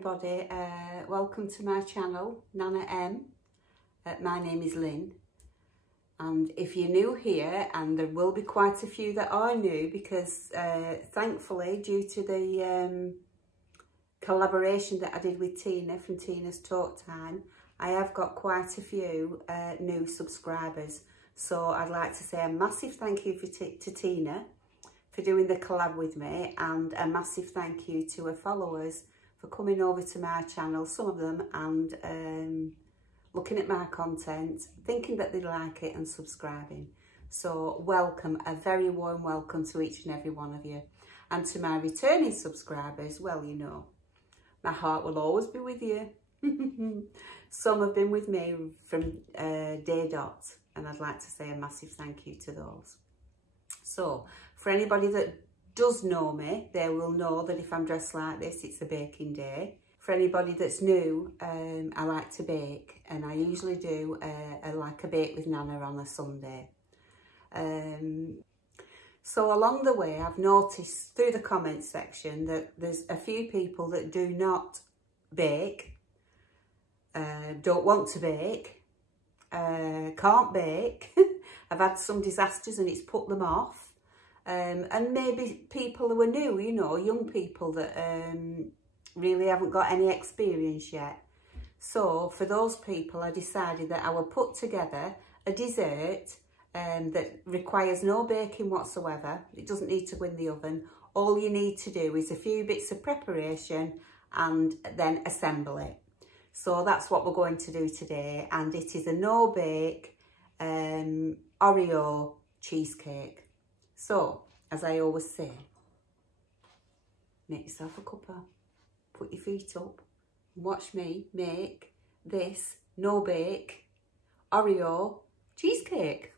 everybody, welcome to my channel, Nanna-M. My name is Lynn, and if you're new here, and there will be quite a few that are new because thankfully due to the collaboration that I did with Tina from Tina's Talk Time, I have got quite a few new subscribers. So I'd like to say a massive thank you to Tina for doing the collab with me, and a massive thank you to her followers for coming over to my channel, some of them, and looking at my content, thinking that they like it and subscribing. So welcome, a very warm welcome to each and every one of you. And to my returning subscribers, well, you know, my heart will always be with you. Some have been with me from day dot, and I'd like to say a massive thank you to those. So for anybody that does know me, they will know that if I'm dressed like this, it's a baking day. For anybody that's new, I like to bake, and I usually do like a bake with Nana on a Sunday. So along the way, I've noticed through the comments section that there's a few people that do not bake, don't want to bake, can't bake. I've had some disasters and it's put them off. And maybe people who are new, you know, young people that really haven't got any experience yet. So for those people, I decided that I would put together a dessert that requires no baking whatsoever. It doesn't need to go in the oven. All you need to do is a few bits of preparation and then assemble it. So that's what we're going to do today, and it is a no-bake Oreo cheesecake. So, as I always say, make yourself a cuppa, put your feet up, and watch me make this no-bake Oreo cheesecake.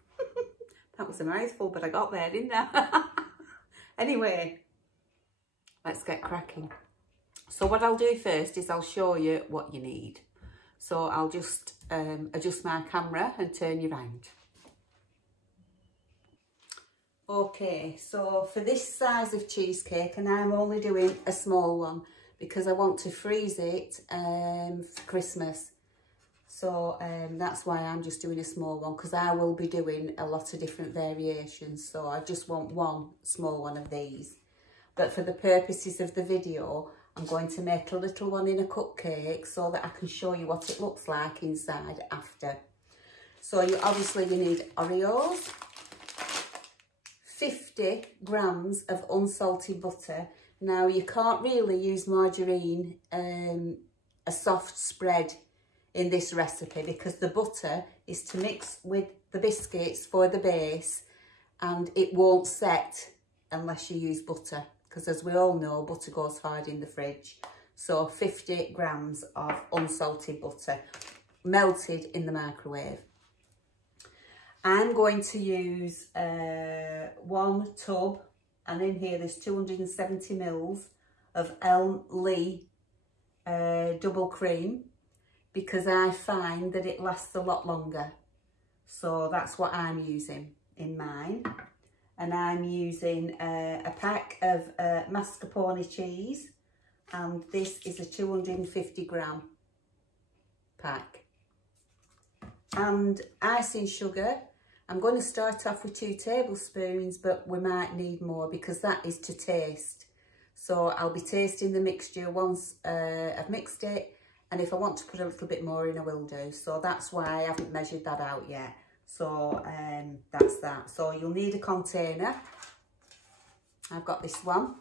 That was a mouthful, but I got there, didn't I? Anyway, let's get cracking. So what I'll do first is I'll show you what you need. So I'll just adjust my camera and turn you round. Okay, so for this size of cheesecake, and I'm only doing a small one because I want to freeze it for Christmas. So that's why I'm just doing a small one, because I will be doing a lot of different variations. So I just want one small one of these. But for the purposes of the video, I'm going to make a little one in a cupcake so that I can show you what it looks like inside after. So you need Oreos, 50 grams of unsalted butter. Now you can't really use margarine, a soft spread in this recipe, because the butter is to mix with the biscuits for the base, and it won't set unless you use butter, because as we all know, butter goes hard in the fridge. So 50 grams of unsalted butter melted in the microwave. I'm going to use one tub, and in here there's 270 mils of Elmlea double cream, because I find that it lasts a lot longer. So that's what I'm using in mine. And I'm using a pack of mascarpone cheese, and this is a 250 gram pack. And icing sugar, I'm going to start off with 2 tablespoons, but we might need more because that is to taste. So I'll be tasting the mixture once I've mixed it, and if I want to put a little bit more in, I will do. So that's why I haven't measured that out yet. So that's that. So you'll need a container. I've got this one.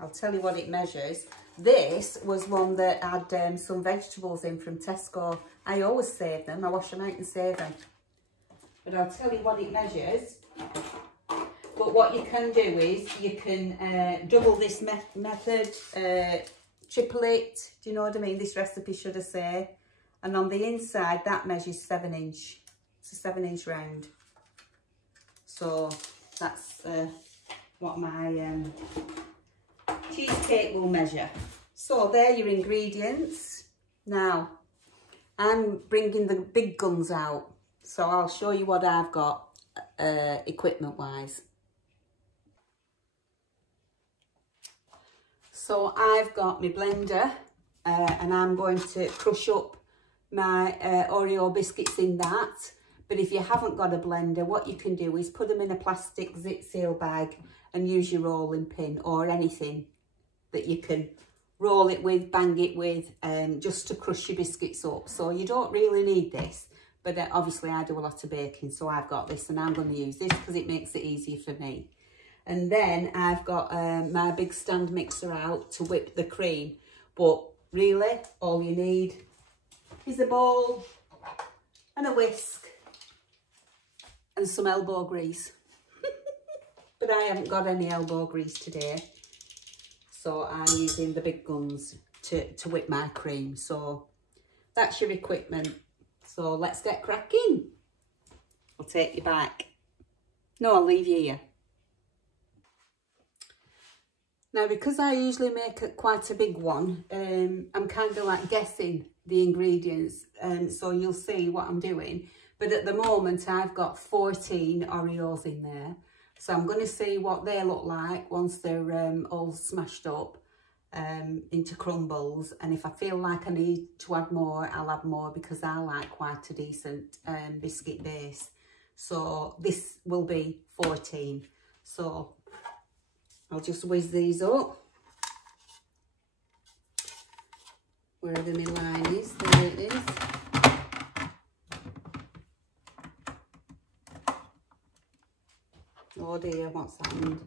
I'll tell you what it measures. This was one that had some vegetables in from Tesco. I always save them. I wash them out and save them. But I'll tell you what it measures. But what you can do is you can double this method, triple it. Do you know what I mean? This recipe should I say. And on the inside, that measures 7 inch. It's a 7-inch round. So that's what my cheesecake will measure. So there are your ingredients. Now I'm bringing the big guns out, so I'll show you what I've got equipment wise. So I've got my blender and I'm going to crush up my Oreo biscuits in that. But if you haven't got a blender, what you can do is put them in a plastic zip seal bag and use your rolling pin or anything that you can roll it with, bang it with, just to crush your biscuits up. So you don't really need this, but obviously I do a lot of baking, so I've got this and I'm going to use this because it makes it easier for me. And then I've got my big stand mixer out to whip the cream. But really, all you need is a bowl and a whisk and some elbow grease. But I haven't got any elbow grease today, so I'm using the big guns to whip my cream. So that's your equipment. So let's get cracking. I'll take you back. No, I'll leave you here. Now, because I usually make quite a big one, I'm kind of like guessing the ingredients, so you'll see what I'm doing. But at the moment, I've got 14 Oreos in there. So I'm going to see what they look like once they're all smashed up into crumbles. And if I feel like I need to add more, I'll add more because I like quite a decent biscuit base. So this will be 14. So I'll just whiz these up. Wherever my line is, there it is. Oh dear, what's happened?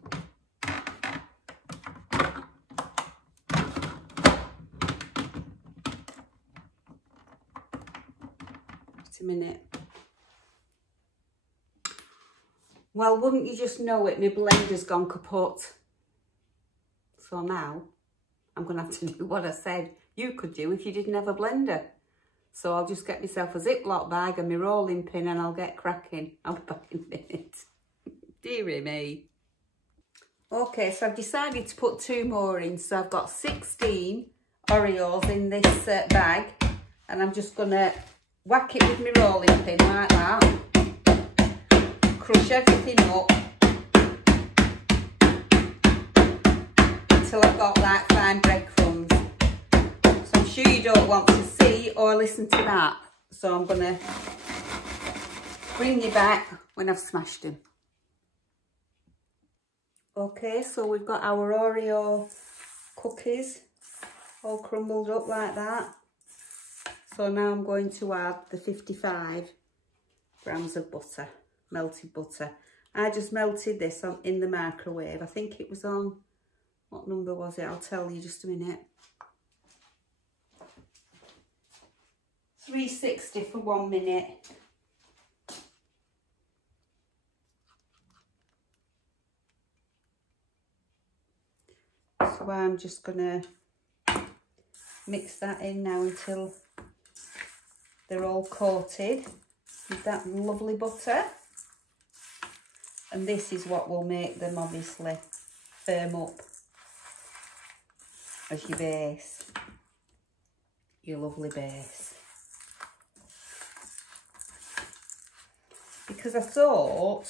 Just a minute. Well, wouldn't you just know it, my blender's gone kaput. So now I'm going to have to do what I said you could do if you didn't have a blender. So I'll just get myself a Ziploc bag and my rolling pin and I'll get cracking. I'll be back in a minute. Dearie me. Okay, so I've decided to put 2 more in. So I've got 16 Oreos in this bag. And I'm just going to whack it with my rolling pin like that. Crush everything up until I've got like fine breadcrumbs. So I'm sure you don't want to see or listen to that. So I'm going to bring you back when I've smashed them. Okay, so we've got our Oreo cookies all crumbled up like that. So now I'm going to add the 55 grams of butter, melted butter. I just melted this on in the microwave. I think it was on, what number was it? I'll tell you just a minute. 360 for 1 minute. So I'm just gonna mix that in now until they're all coated with that lovely butter. And this is what will make them obviously firm up as your base, your lovely base. Because I thought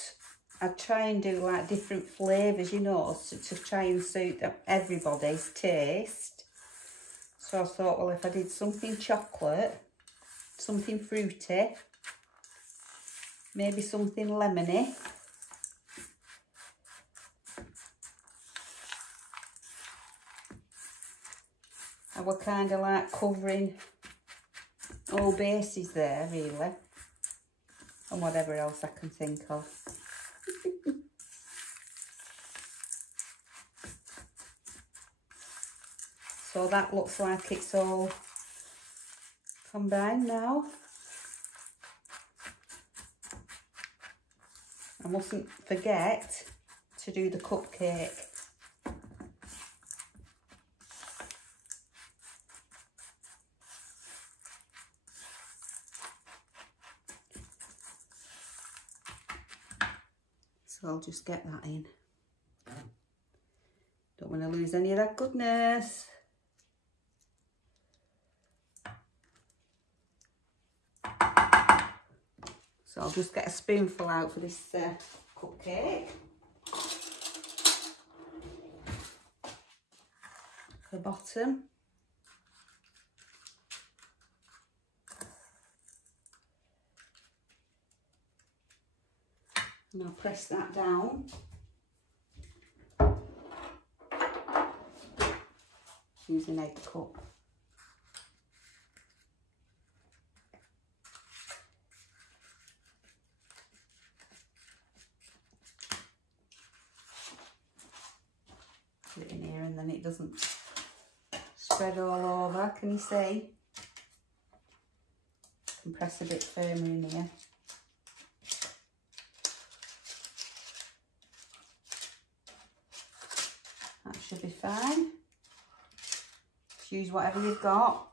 I'd try and do like different flavours, you know, to try and suit everybody's taste. So I thought, well, if I did something chocolate, something fruity, maybe something lemony. I were kind of like covering all bases there, really. And whatever else I can think of. So that looks like it's all combined now. I mustn't forget to do the cupcake. So I'll just get that in. Don't want to lose any of that goodness. So I'll just get a spoonful out for this cupcake. The bottom. And I'll press that down. Use an egg cup. Put it in here and then it doesn't spread all over. Can you see? And press a bit firmer in here. That should be fine. Just use whatever you've got.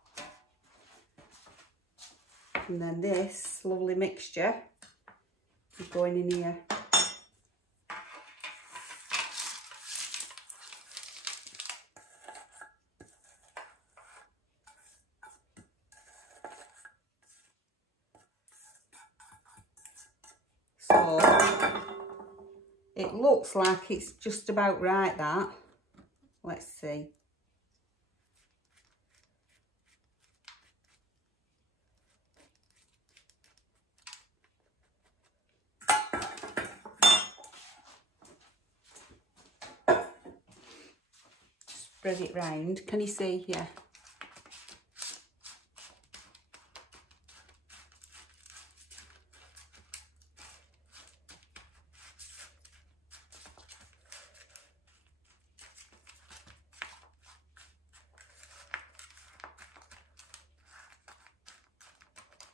And then this lovely mixture is going in here. So it looks like it's just about right, that. Let's see. Spread it round. Can you see? Yeah.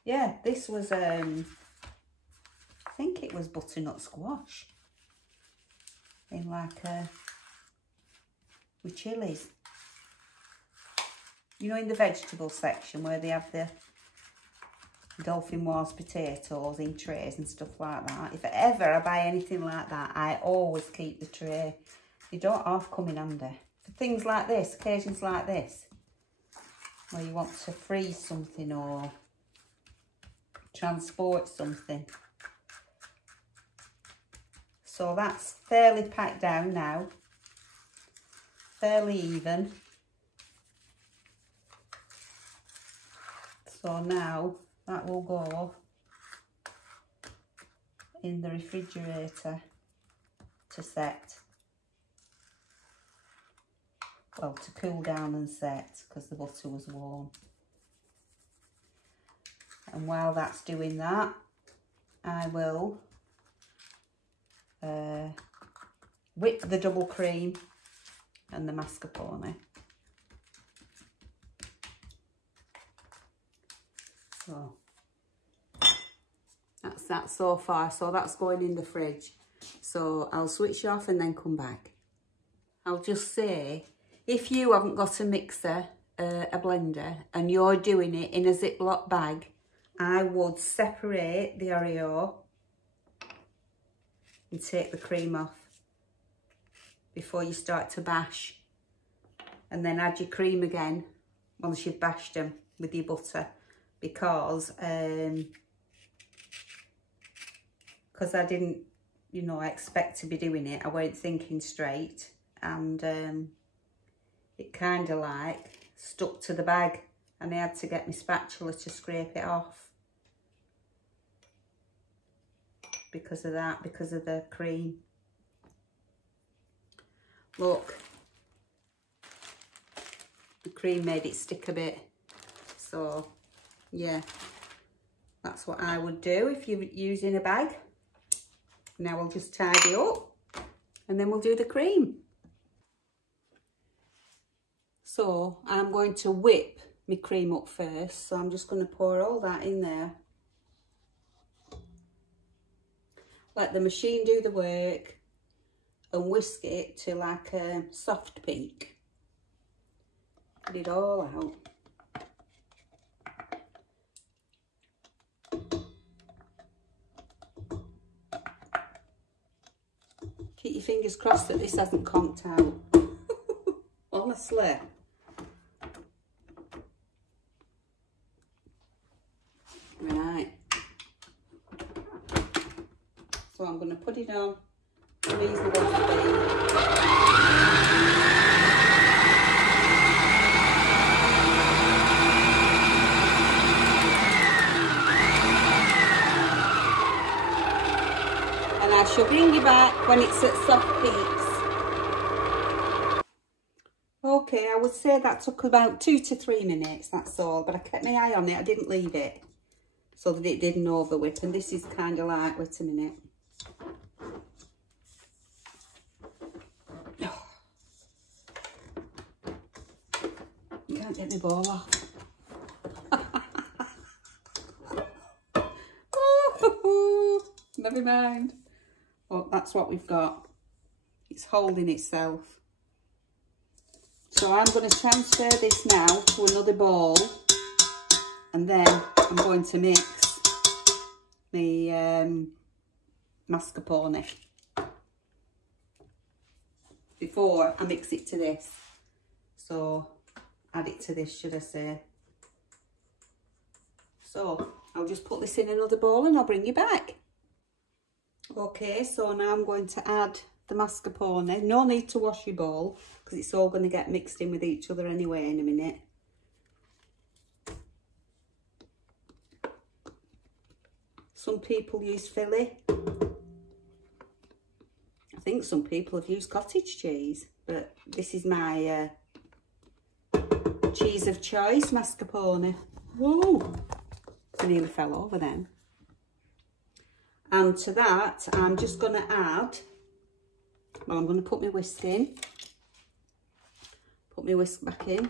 Yeah, this was, I think it was butternut squash in like with chilies. You know, in the vegetable section where they have the Dauphinoise potatoes in trays and stuff like that. If ever I buy anything like that, I always keep the tray. They don't half come in handy. For things like this, occasions like this, where you want to freeze something or transport something. So that's fairly packed down now, fairly even. So now that will go in the refrigerator to set, well, to cool down and set, because the butter was warm. And while that's doing that, I will whip the double cream and the mascarpone. So that's that so far. So that's going in the fridge. So I'll switch it off and then come back. I'll just say, if you haven't got a mixer, a blender, and you're doing it in a Ziploc bag, I would separate the Oreo and take the cream off before you start to bash, and then add your cream again once you've bashed them with your butter, because I didn't, you know, expect to be doing it. I weren't thinking straight, and it kind of like stuck to the bag, and I had to get my spatula to scrape it off because of that, because of the cream. Look, the cream made it stick a bit. So yeah, that's what I would do if you're using a bag. Now we'll just tidy up and then we'll do the cream. So I'm going to whip my cream up first, so I'm just going to pour all that in there. Let the machine do the work and whisk it to like a soft pink. Get it all out. Keep your fingers crossed that this hasn't conked out. Honestly. Right. So I'm going to put it on a reasonable speed. I I shall bring you back when it's at soft heaps. Okay, I would say that took about 2 to 3 minutes, that's all. But I kept my eye on it, I didn't leave it, so that it didn't over whip. And this is kind of like, wait a minute. You can't get my ball off. Never mind. Oh, that's what we've got. It's holding itself. So I'm going to transfer this now to another bowl, and then I'm going to mix my mascarpone before I mix it to this. So add it to this, should I say. So I'll just put this in another bowl and I'll bring you back. Okay, so now I'm going to add the mascarpone. No need to wash your bowl because it's all going to get mixed in with each other anyway in a minute. Some people use Philly. I think some people have used cottage cheese, but this is my cheese of choice, mascarpone. Whoa! I nearly fell over then. And to that, I'm just going to add, well, I'm going to put my whisk in. Put my whisk back in.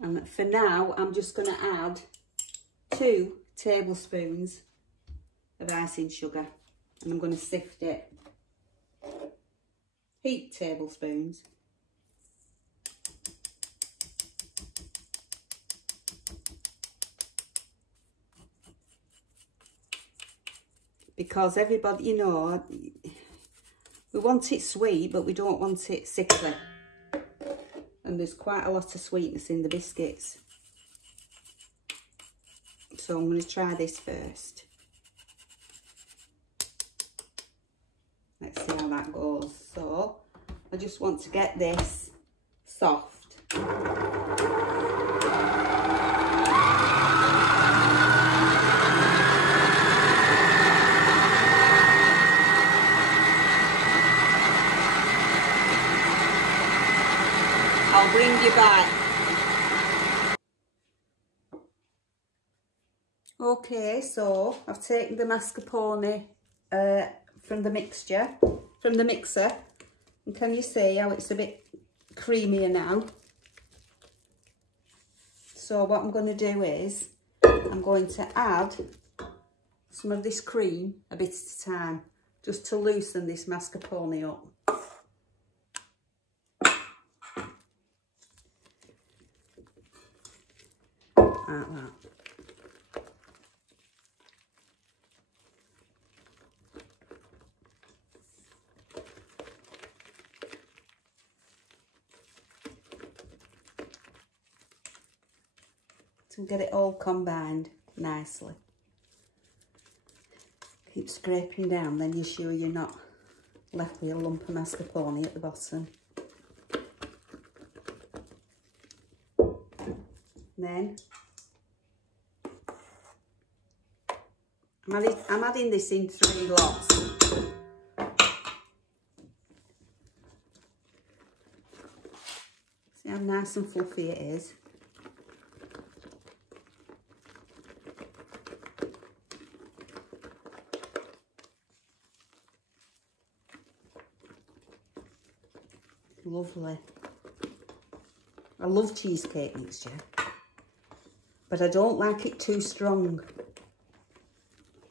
And for now, I'm just going to add 2 tablespoons of icing sugar. And I'm going to sift it. Heaped tablespoons. Because everybody, you know, we want it sweet, but we don't want it sickly. And there's quite a lot of sweetness in the biscuits. So I'm going to try this first. Let's see how that goes. So I just want to get this soft. I'll bring you back. Okay, so I've taken the mascarpone from the mixer, and can you see how it's a bit creamier now? So what I'm going to do is I'm going to add some of this cream a bit at a time, just to loosen this mascarpone up. Like that. To get it all combined nicely. Keep scraping down, then you're sure you're not left with a lump of mascarpone at the bottom. Then I'm adding this in 3 lots. See how nice and fluffy it is. Lovely. I love cheesecake mixture, but I don't like it too strong.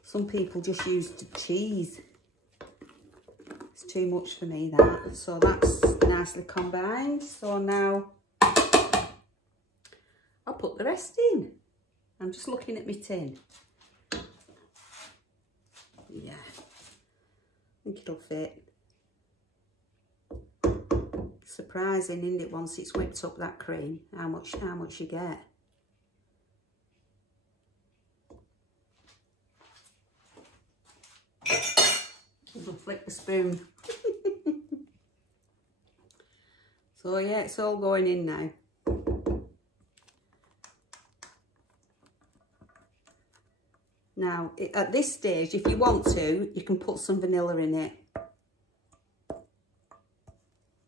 Some people just use cheese. It's too much for me, that. So that's nicely combined. So now I'll put the rest in. I'm just looking at my tin. Yeah, I think it'll fit. Surprising, isn't it, once it's whipped up that cream, how much you get. I'll flip the spoon. So yeah, it's all going in now. Now, at this stage, if you want to, you can put some vanilla in it.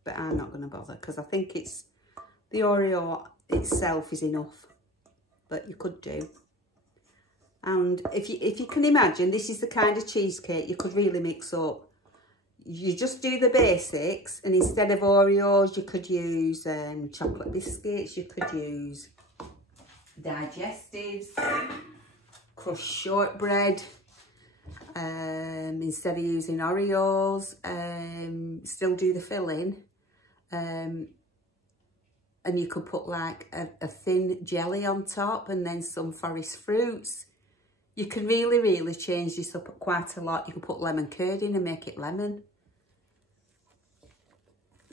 But I'm not going to bother because I think it's the Oreo itself is enough. But you could do. And if you can imagine, this is the kind of cheesecake you could really mix up. You just do the basics, and instead of Oreos, you could use chocolate biscuits, you could use digestives, crushed shortbread, instead of using Oreos, still do the filling, and you could put like a thin jelly on top and then some forest fruits. You can really change this up quite a lot. You can put lemon curd in and make it lemon.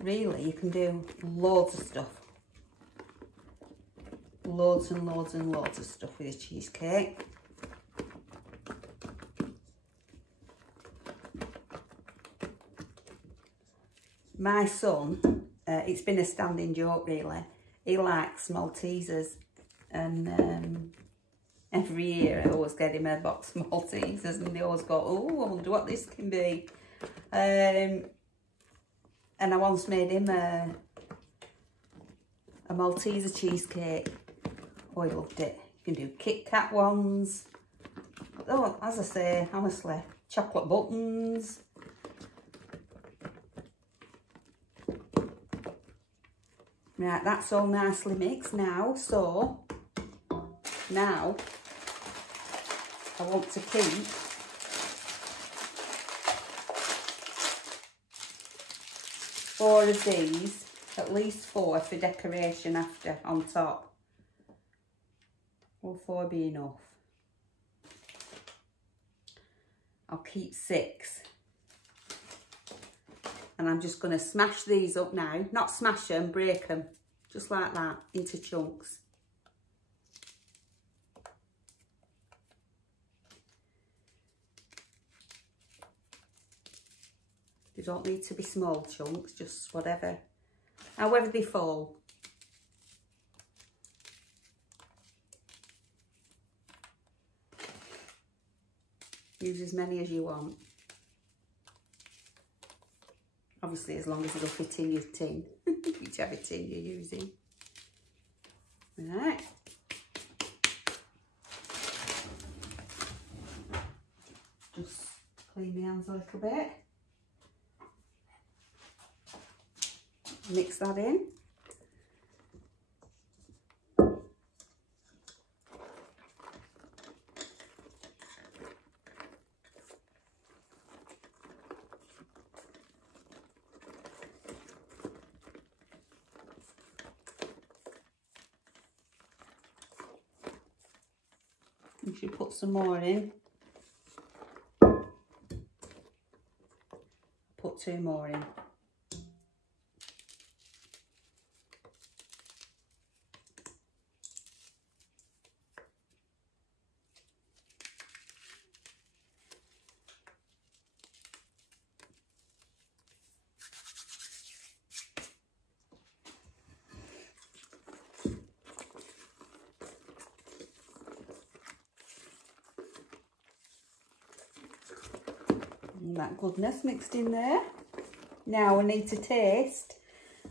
Really, you can do loads of stuff. Loads and loads and loads of stuff with a cheesecake. My son, it's been a standing joke really, he likes Maltesers, and every year I always get him a box of Maltesers and they always go, oh, I wonder what this can be. And I once made him a Malteser cheesecake. Oh, he loved it. You can do Kit Kat ones. Oh, as I say, honestly, chocolate buttons. Right, that's all nicely mixed now. So, now I want to keep four of these, at least 4 for decoration after on top. Will 4 be enough? I'll keep 6. And I'm just going to smash these up now. Not smash them, break them. Just like that, into chunks. They don't need to be small chunks, just whatever. However they fall. Use as many as you want. Obviously, as long as it'll fit in your tin, whichever tin you're using. Right. Just clean my hands a little bit. Mix that in. You should put some more in. Put 2 more in. That goodness mixed in there. Now we need to taste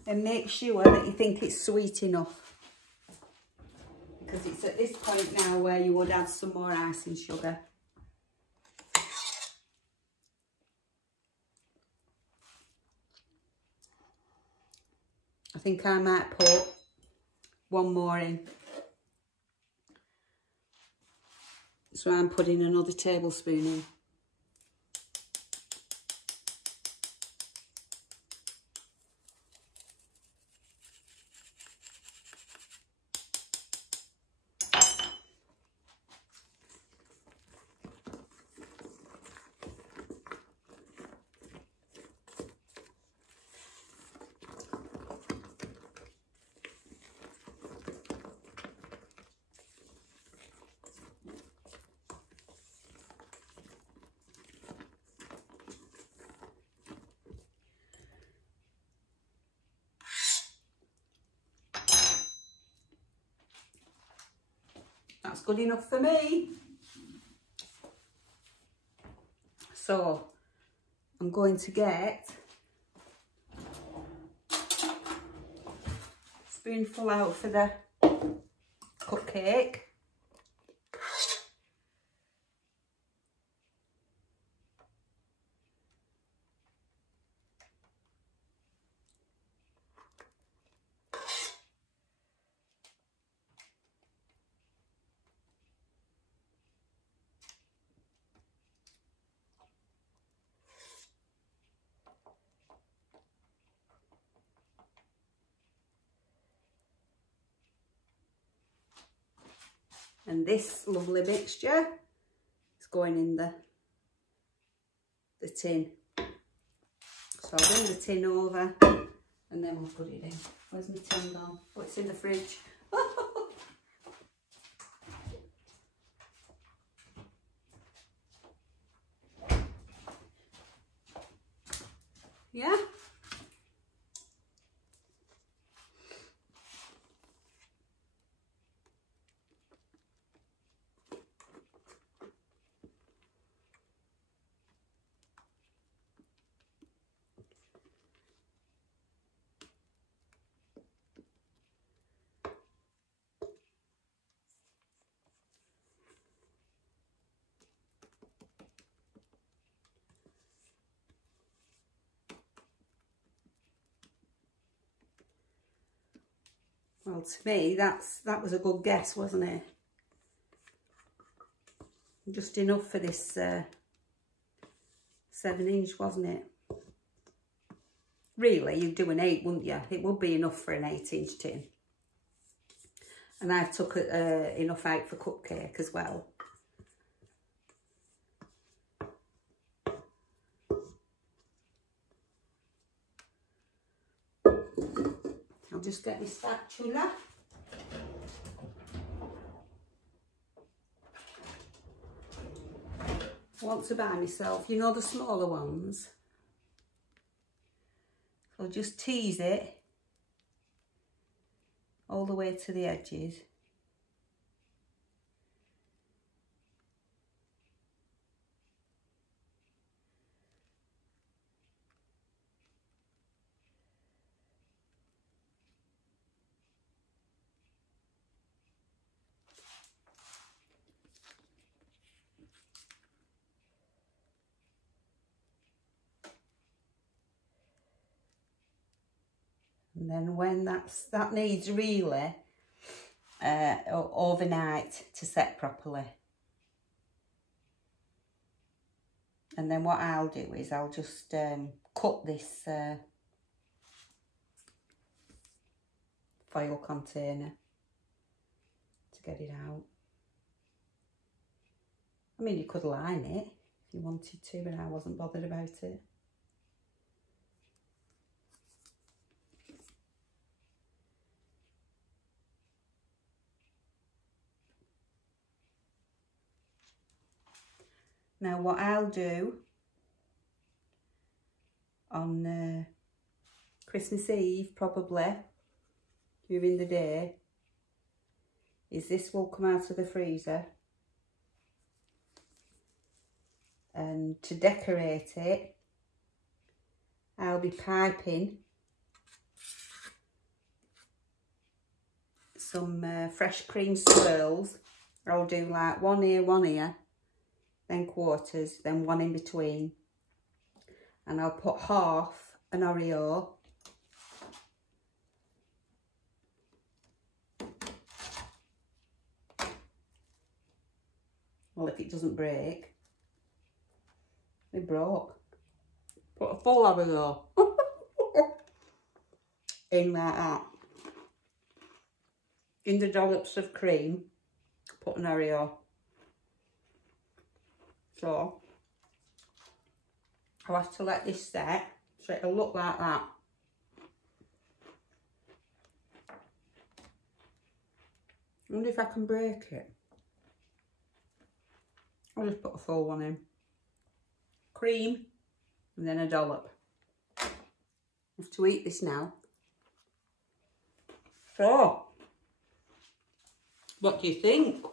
and make sure that you think it's sweet enough, because it's at this point now where you would add some more icing sugar. I think I might put 1 more in. So I'm putting another tablespoon in. That's good enough for me. So I'm going to get a spoonful out for the cupcake. And this lovely mixture is going in the tin. So I'll bring the tin over and then we'll put it in. Where's my tin gone? Oh, it's in the fridge. Yeah. Well, to me, that was a good guess, wasn't it? Just enough for this 7-inch, wasn't it? Really, you'd do an 8, wouldn't you? It would be enough for an 8-inch tin. And I've took enough out for cupcake as well. I'll just get my spatula. I want to buy myself, you know, the smaller ones. So I'll just tease it all the way to the edges. And then when that needs really overnight to set properly. And then what I'll do is I'll just cut this foil container to get it out. I mean, you could line it if you wanted to, but I wasn't bothered about it. Now what I'll do on Christmas Eve, probably, during the day, is this will come out of the freezer. And to decorate it, I'll be piping some fresh cream swirls. I'll do like one here, then quarters, then one in between. And I'll put half an Oreo. Well, if it doesn't break. It broke. Put a full Oreo in like that. In the dollops of cream, put an Oreo. So I'll have to let this set so it'll look like that. I wonder if I can break it. I'll just put a full one in. Cream and then a dollop. I have to eat this now. So, what do you think?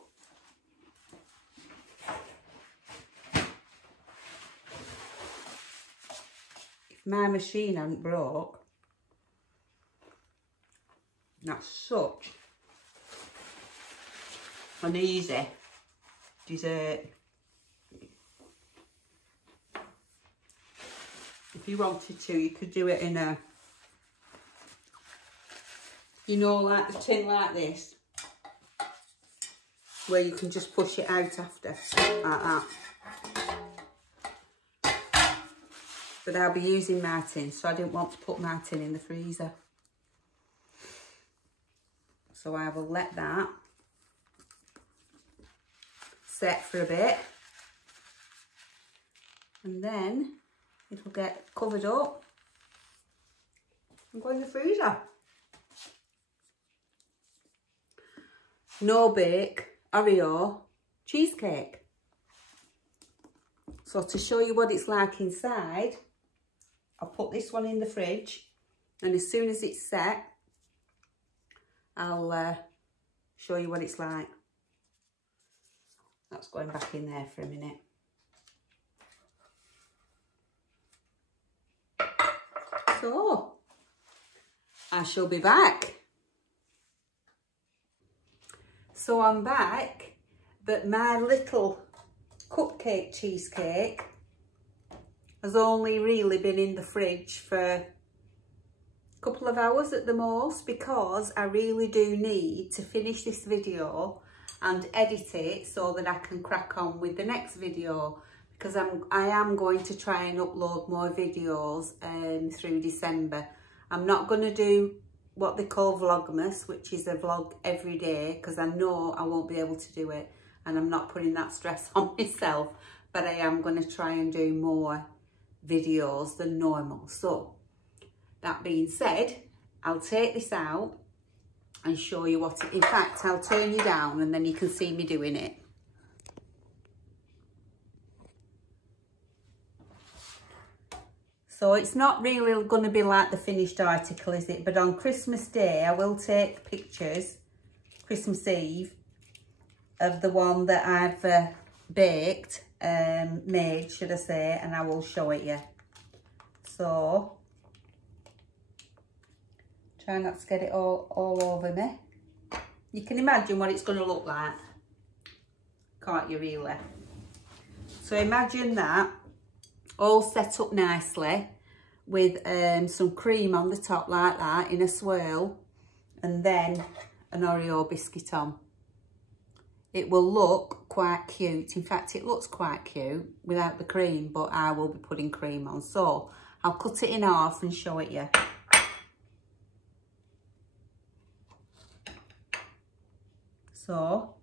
my machine hadn't broke. That's such an easy dessert. If you wanted to, you could do it in a, you know, like the tin like this, where you can just push it out after, like that. But I'll be using my tin, so I didn't want to put my tin in the freezer. So I will let that set for a bit. And then it'll get covered up and go in the freezer. No bake Oreo cheesecake. So to show you what it's like inside, I'll put this one in the fridge, and as soon as it's set, I'll show you what it's like. That's going back in there for a minute. So, I shall be back. So I'm back, but my little cupcake cheesecake has only really been in the fridge for a couple of hours at the most, because I really do need to finish this video and edit it so that I can crack on with the next video, because I am going to try and upload more videos through December. I'm not going to do what they call Vlogmas, which is a vlog every day, because I know I won't be able to do it, and I'm not putting that stress on myself, but I am going to try and do more videos than normal. So that being said, I'll take this out and show you what it, in fact, I'll turn you down and then you can see me doing it. So it's not really going to be like the finished article, is it? But on Christmas Day, I will take pictures, Christmas Eve, of the one that I've baked, made, should I say, and I will show it you. So, try not to get it all over me. You can imagine what it's going to look like, can't you really? So imagine that, all set up nicely with some cream on the top like that in a swirl, and then an Oreo biscuit on. It will look quite cute. In fact, it looks quite cute without the cream, but I will be putting cream on. So I'll cut it in half and show it you. So,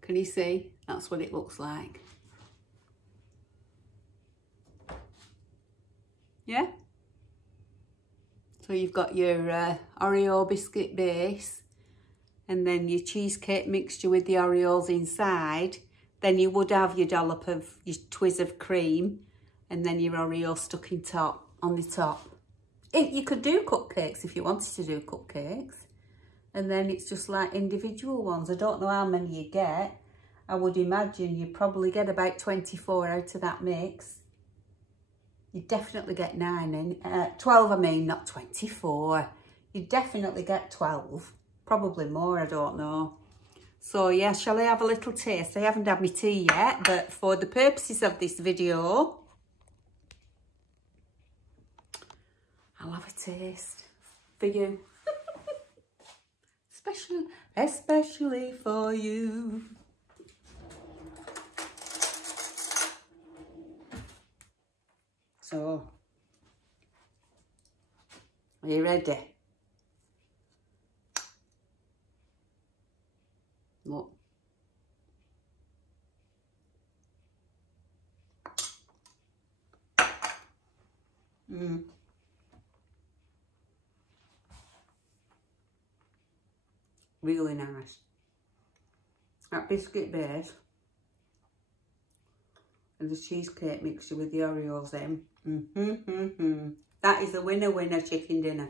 can you see? That's what it looks like. Yeah? So you've got your Oreo biscuit base, and then your cheesecake mixture with the Oreos inside. Then you would have your dollop of, your twizz of cream, and then your Oreo stuck in top, on the top. You could do cupcakes if you wanted to do cupcakes. And then it's just like individual ones. I don't know how many you get. I would imagine you probably get about 24 out of that mix. You definitely get 12, I mean, not 24. You definitely get 12. Probably more, I don't know. So yeah, shall I have a little taste? I haven't had my tea yet, but for the purposes of this video, I'll have a taste for you. Especially for you. So, are you ready? Look. Really nice. That biscuit base and the cheesecake mixture with the Oreos in. That is a winner chicken dinner.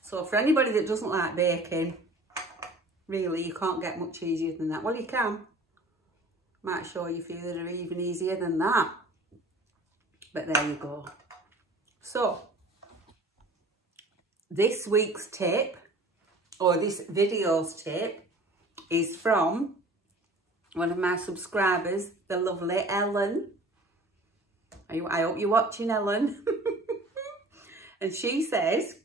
So for anybody that doesn't like baking, really you can't get much easier than that. Well, you can, Might show you a few that are even easier than that. But there you go. So, this week's tip, or this video's tip, is from one of my subscribers, the lovely Ellen. I hope you're watching, Ellen. And she says,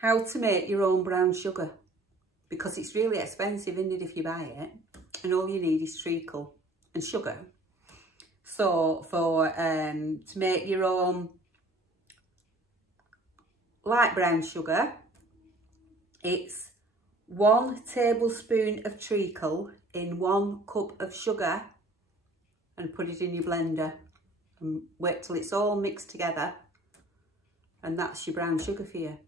how to make your own brown sugar. Because it's really expensive, isn't it, if you buy it? And all you need is treacle and sugar. So to make your own light brown sugar, it's 1 tablespoon of treacle in 1 cup of sugar, and put it in your blender and wait till it's all mixed together, and that's your brown sugar for you.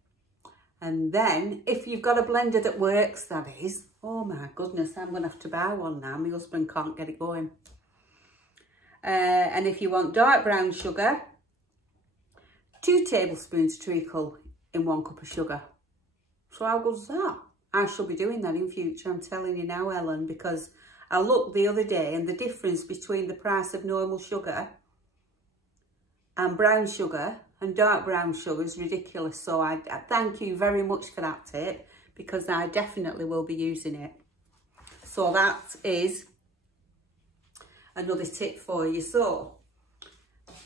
And then if you've got a blender that works, that is, oh my goodness, I'm gonna have to buy one now. My husband can't get it going. And if you want dark brown sugar, 2 tablespoons treacle in 1 cup of sugar. So how good's that? I shall be doing that in future, I'm telling you now, Ellen, because I looked the other day and the difference between the price of normal sugar and brown sugar and dark brown sugar is ridiculous. So I thank you very much for that tip, because I definitely will be using it. So that is another tip for you. So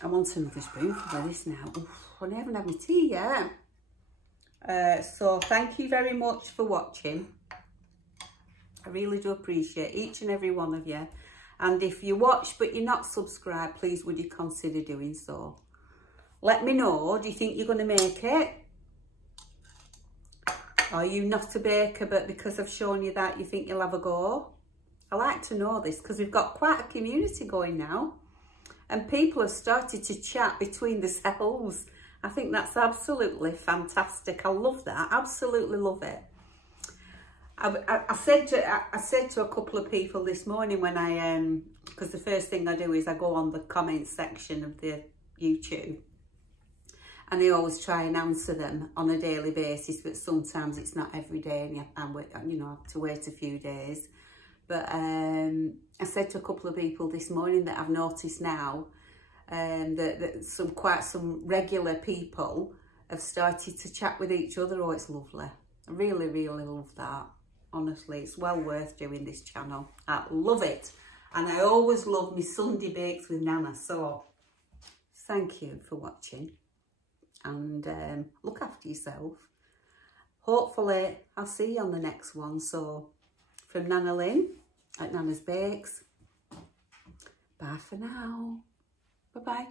I want another spoonful for this now. Oof, I haven't had my tea yet. So thank you very much for watching. I really do appreciate each and every one of you. And if you watch but you're not subscribed, please would you consider doing so. Let me know, do you think you're going to make it? Are you not a baker, but because I've shown you that, you think you'll have a go? I like to know this, because we've got quite a community going now. And people have started to chat between themselves. I think that's absolutely fantastic. I love that. Absolutely love it. I said to a couple of people this morning when I because the first thing I do is I go on the comments section of the YouTube, and I always try and answer them on a daily basis, but sometimes it's not every day, and you know, I have to wait a few days. But I said to a couple of people this morning that I've noticed now that quite some regular people have started to chat with each other. Oh, it's lovely. I really, really love that. Honestly, it's well worth doing this channel. I love it. And I always love my Sunday bakes with Nana. So thank you for watching. And look after yourself. Hopefully, I'll see you on the next one. So from Nanna-M at Nana's Bakes. Bye for now. Bye-bye.